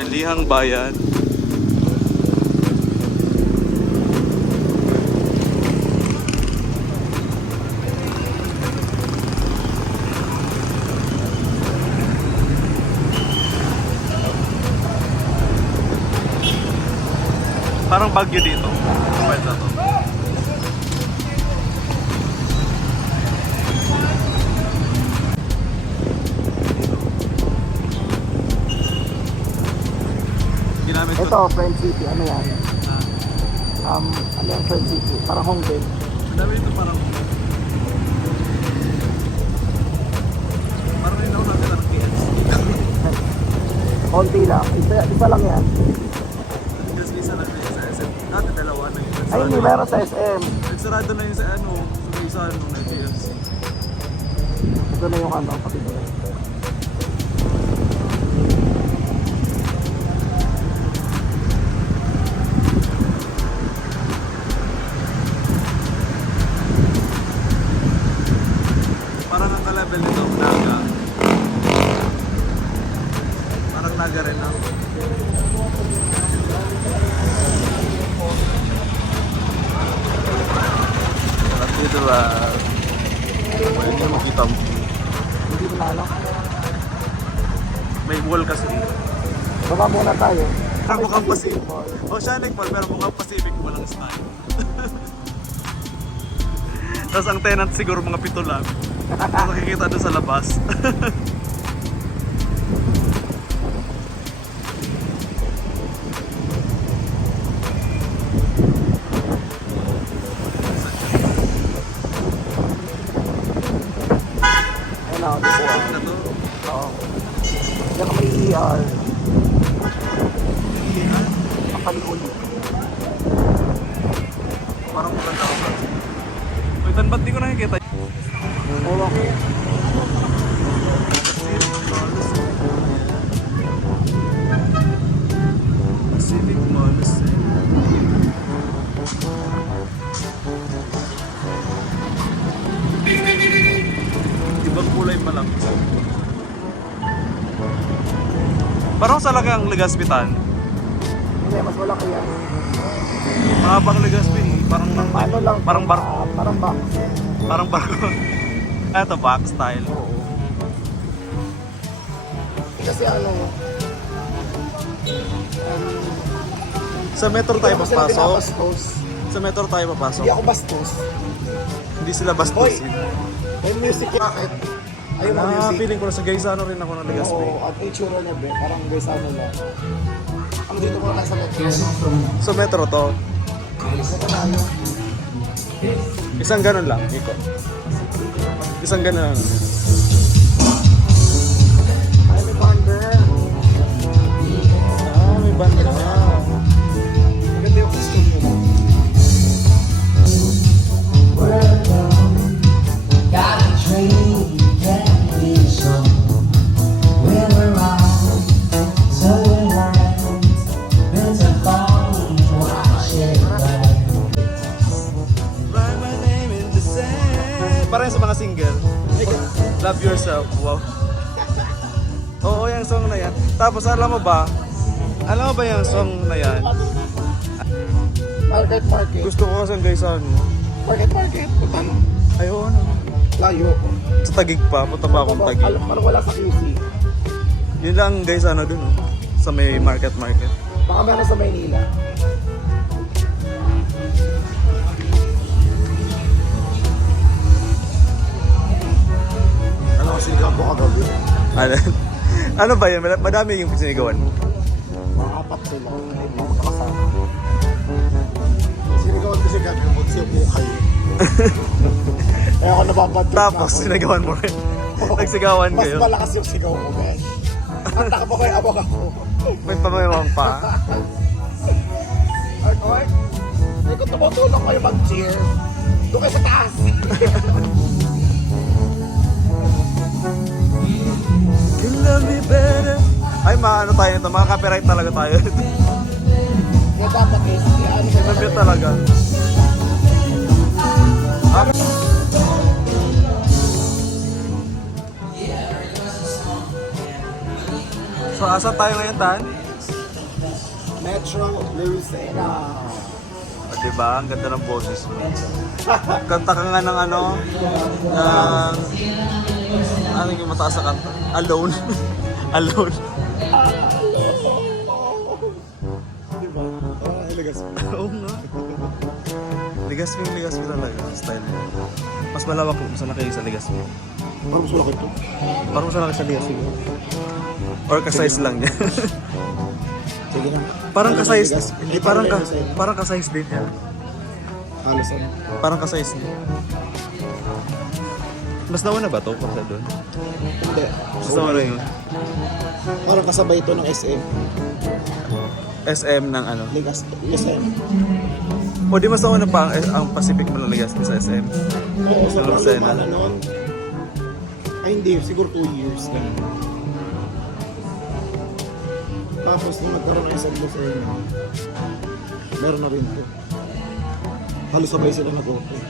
Malihang bayan. Parang bagyo dito. Part na to. Ginamit ko. Ito, Friend City. Ano yan? Ano yung Friend City? Parang Hongdae. Dami ito parang rin ako natin ng KFC. Konti lang. Isa lang yan. Just isa lang na sa SM. Dati dalawa na yun. Ay, hindi meron sa SM. Nagsarado na yun sa ano. Sa isa ano na KFC. Ito na yung ano, kapito. Parang ang ka-level nito, Naga. Parang Naga rin ako. At dito lang. Pwede nyo makita mo. Hindi mo na alam. May wall kasi dito. Baba muna tayo. Pero mukhang Pacific. Oceanic Mall, pero mukhang Pacific mo lang style. Tapos ang tenant siguro mga 7 lang. Tapos nakikita doon sa labas. Ayun na, dito. Na to. Oo. Diyan ka may ER. Ang palikuli. Parang maganda ko. Wait, ba't di ko nakikita? Ewan ko. Pacific Malls. Ibang kulay pa lang. Parang sa laki ang Legaspitan. Hindi, mas malaki yan. Mahabang Legaspi. Parang Ano lang? Parang barko. Parang box. Parang barko. Eto, back style. Oo. Kasi ano, Sa metro tayo hindi ako sila papasok. pinapastos. Sa metro tayo papasok. Hindi ako bastos. Hindi sila bastusin. May music yan. Bakit? Ayun ang music. Feeling ko na sa Gaisano rin ako ng Legaspi. Oo, at itsura niya, be. Parang Gaisano lang. Ang dito mo lang sa metro. So metro to. Ito tayo. Isang ganun lang, ikot. Isang ganun lang. Ay, may banda. May banda. Maganda yung costume nila. Got a train, can't be some. We'll arrive, so we'll land. There's a phone, watch it burn. Write my name in the sand. Parang sa mga single. Love yourself, wow. Oo, yung song na yan. Tapos alam mo ba yung song na yan? Market. Gusto ko kasi ang Gaisano. Market. Putan. Ayaw ano. Layo. Sa Tagig pa, punta pa akong Tagig. Alam, parang wala sa QC. Yun lang Gaisano dun, oh. Sa may market. Baka meron sa Maynila. Ano kasi ka po kagabi? Ano ba yun? Madami yung sinigawan mo. Mga 4 sila. Ay, mga magkakasama. Sinigawan ko siya gabi mo siya buhay. Kaya ako nababadod na Tapos ako. sinigawan mo rin. Nagsigawan Mas kayo. malakas yung sigaw ko, guys. Ang takbo ko yung abog ako. May pamamawang pa. Arnoy, hindi ko tumutulong kayo mag-cheer. Doon kayo sa taas. You love me better. Ay, maano tayo nito. Mga copyright talaga tayo. Kaya dapat is, ano sa Sabi talaga. So, asa tayo ngayon, Tan? Metro Lucena. O, diba? Ang ganda ng boses mo. Kanta ka nga ng ano? Ng... Ano yung mataas na kanta? Alone. Alone. Diba? Ligas mo. Oo nga. Ligas mo talaga. Style mo. Mas malawak kung saan kayo sa ligas mo. Parang mas malaki ito. Parang saan kayo sa ligas mo. Or ka-size lang niya. Sige na. Parang ka-size. Ligas. Hindi, parang ka-size din niya. Halos ano. Parang ka-size niya. Mas nauna ba to? Para doon? Hindi. Mas nauna yun. Parang kasabay ito ng SM. SM ng ano? Ligas. SM. O di mas nauna pa ang Pacific Malalagas sa SM. Oo, Sa sobrang Lucena. luma na noon. Ay hindi, siguro 2 years. Ganun. Tapos nung nagkaroon ng isang Lucena, meron na rin po. Halos sabay sila nag-open.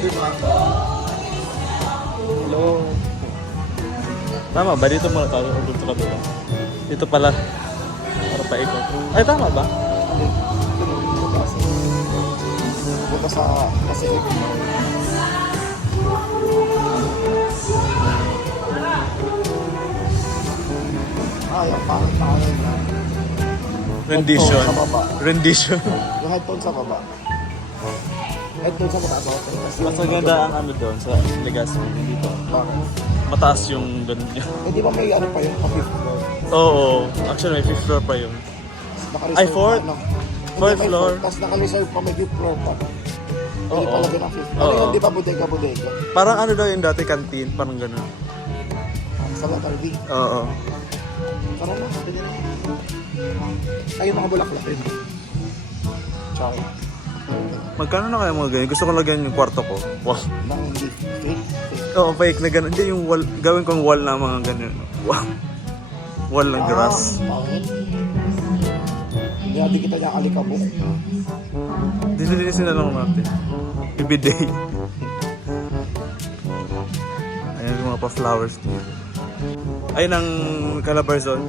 Diba? Hello. Tama ba? Dito muna tayo. Dito ka doon. Dito pala. Para paikot. Ay, tama ba? Punta sa Pacific. Ay, ang pangit na. Rendition. Sa baba. Rendition. Yung headphone sa baba. Headphone sa mataas ako. Mas maganda ang ano doon sa Legazpi. Dito. Bakit? Mataas yung ganun niya. Eh, di ba may ano pa yun? Pa fifth floor. Oo. Actually, may 5th floor pa yun. Naka-reserve Ay, pa, fourth? ano? Fourth Hindi, may floor? fourth. Tapos naka-reserve pa, may fifth floor pa. Hindi Oo. palagay ng fifth floor. Ano Oo. yun, di ba bodega? Parang ano daw yung dati canteen. Parang ganun. Sa Latar D. Oo. Tara na, pwede na. Ayun mga bulaklak yun. Tsaka, Magkano na kaya mga ganyan? Gusto ko lagyan yung kwarto ko. Wow. nang hindi fake. Oo, fake na ganun. Hindi yung wall. Gawin kong wall na mga ganun. Wow. Wall ng grass. Pangit. Hindi natin kita niya alikabok. Dililisin na lang natin. Ibiday. Ayan yung mga pa-flowers dito. Ayun ang Calabarzon.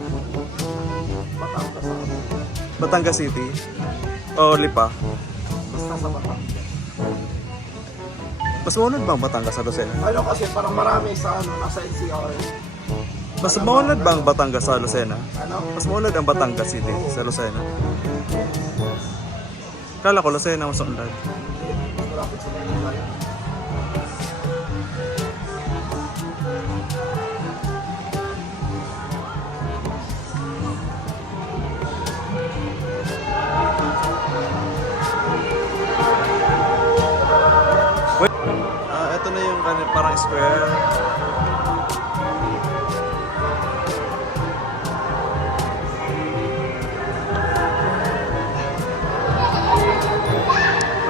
Batangas City. O Lipa. Basta sa Batangas. Mas maunod ba ang Batangas sa Lucena? Ano kasi parang marami sa ano, nasa NCR. Mas maunod ba ang Batangas sa Lucena? Ano? Mas maunod ang Batangas City sa Lucena. Kala ko Lucena mas maunod. Malapit sa Manila. Wait. Ito na yung parang square.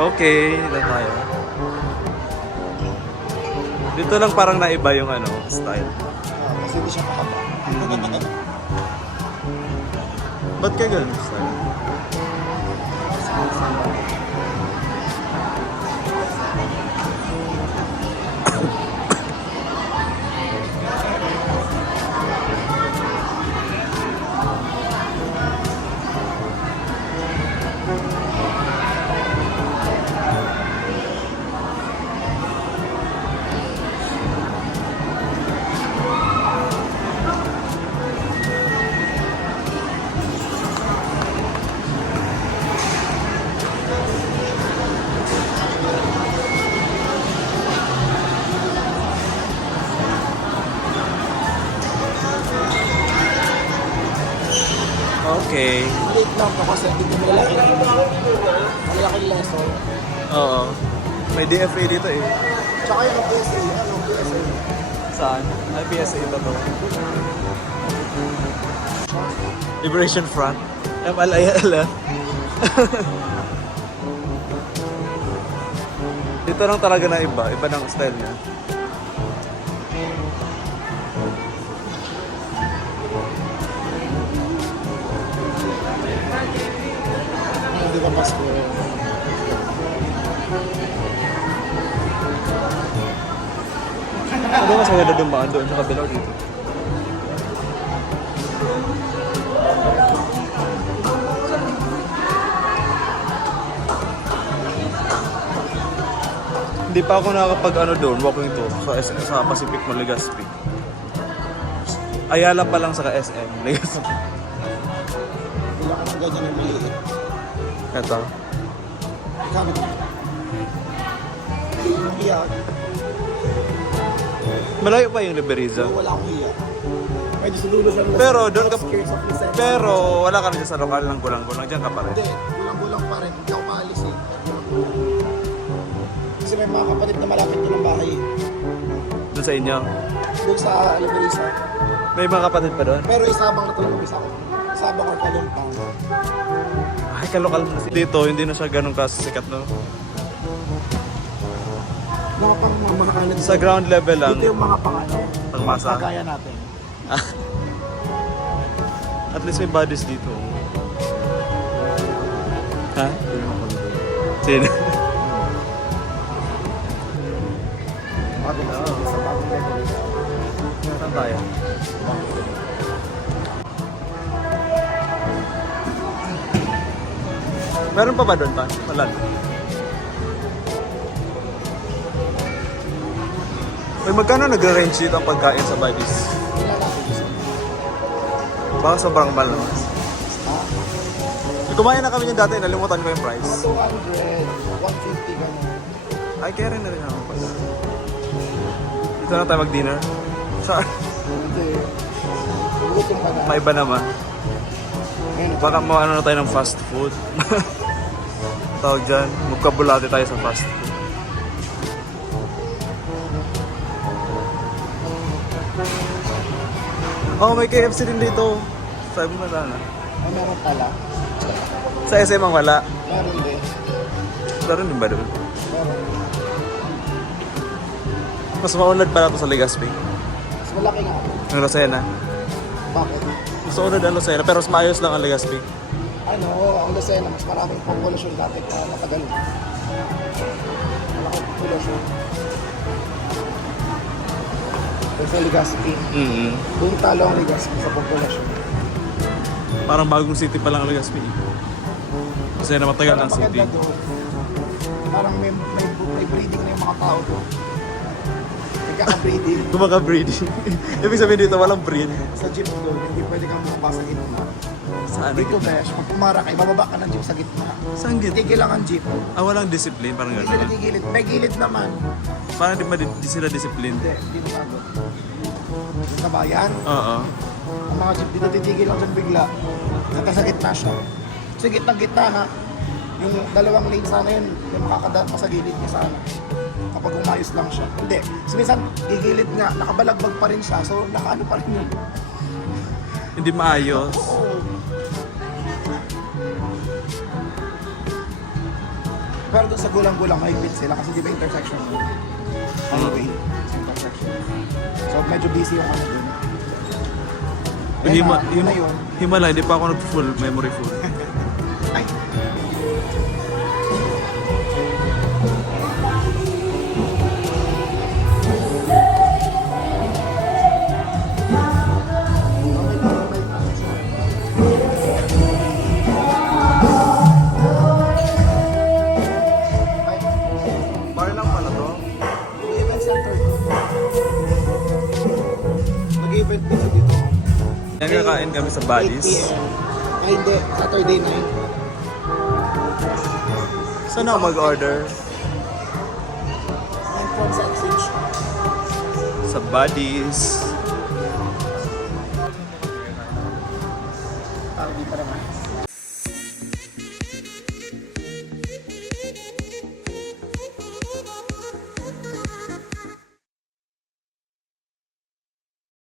Okay, dito tayo. Dito lang parang naiba yung ano, style. Kasi hindi siya makaba. Ba't ka ganun style? Okay. Maliit lang ako kasi hindi mo malaki. Malaki lesson. Oo. May DFA dito eh. Tsaka yung PSA, ano, PSA. Saan? Ay, PSA ito to. Liberation Front. MLIL. Dito lang talaga na iba. Iba ng style niya. Hindi ka Pasko. Ano mas maganda dumaan doon sa kabila o dito? Hindi pa ako nakakapag ano doon, walking tour sa Pacific Mall, Legazpi. Ayala pa lang sa SM, Legazpi. Wala ka ng ganyan yung maliit. Ito. Kano ba? Yung hiya. Malayo pa yung Liberiza. Wala akong hiya. Medyo sa dulo siya. Pero doon ka, Outskirts of Lucena. pero wala ka rin sa lokal ng gulang-gulang, dyan ka pa rin. Hindi, kulang-kulang pa rin. Hindi ako maalis eh. Kasi may mga kapatid na malapit doon ang bahay eh. Doon sa inyo. Doon sa Liberisa. May mga kapatid pa doon? Pero isabang na talaga isa ko. Isabang or Kalumpang. Ay, kalokal mo na dito, hindi na siya ganun kasikat, no? Mga pang mga ano Sa ground level lang. Dito yung mga pang ano. Pangmasa. Kagaya natin. At least may bodies dito. Ha? Sino? Bago na sa bagong decoration. Saan tayo? Meron pa ba doon pa? Wala. Uy, magkano nagre-range dito ang pagkain sa bodies? Wala natin gusto. Baka sobrang mahal naman. Kumain na kami niyan dati, nalimutan ko yung price. 200, 150 gano'n. Ay, kaya rin na rin ako pala. Dito na tayo mag-dinner. Saan? Hindi. Gutom ka na. Maiba naman. Ngayon, Baka ano na tayo ng fast food. Tawag dyan, magkabulate tayo sa fast food. Oh, may KFC din dito. Sabi mo na na. meron pala. Sa SM ang wala. Meron din. Meron din ba doon? Meron. Mas maunlad pala ito sa Legazpi. Mas malaki nga ako. Ang Lucena. Bakit? Mas maunlad ang Lucena, pero mas maayos lang ang Legazpi. Ano, ang Lucena, mas maraming populasyon dati pa matagal. Malaking populasyon. Sa Legazpi. Kung talo ang Legazpi sa populasyon. Parang bagong city pa lang ang Legazpi. Kasi na matagal ng city. Maganda doon. Parang may breeding na yung mga tao doon. Nagkaka-breeding. Kumaka-breeding. Ibig sabihin dito, walang breed. Sa jeep doon, hindi pwede kang bumaba sa gitna. Saan Dito, na besh, pag pumara ka, ibababa ka ng jeep sa gitna. Saan git? Tigil lang ang jeep. Ah, walang discipline, parang Hindi sila gano'n. gigilid. May gilid naman. Parang di sila discipline. Hindi, dito bago. Sa bayan, Oo. ang mga jeep dito titigil lang dyan bigla. Sa gitna siya. Sa gitna ha. Yung dalawang lane sana yun, yung makakadaan pa sa gilid niya sana. Kapag umayos lang siya. Hindi. So, minsan, gigilid nga, nakabalagbag pa rin siya. So, nakaano pa rin yun. Hindi maayos. Oo. Pero doon sa gulang-gulang, mahigpit sila kasi di ba intersection mo? Highway. Sa intersection. So, medyo busy yung ano doon. Yun na yun. Himala, hindi pa ako nag-full memory full. Ay, Bar lang pala to. event center. Mag-event din dito. Yan kakain kami sa 8 Buddies. PM. Ay, hindi. Saturday night. Saan ako mag-order? And from Sausage. Sa Buddies. Parang di pa naman.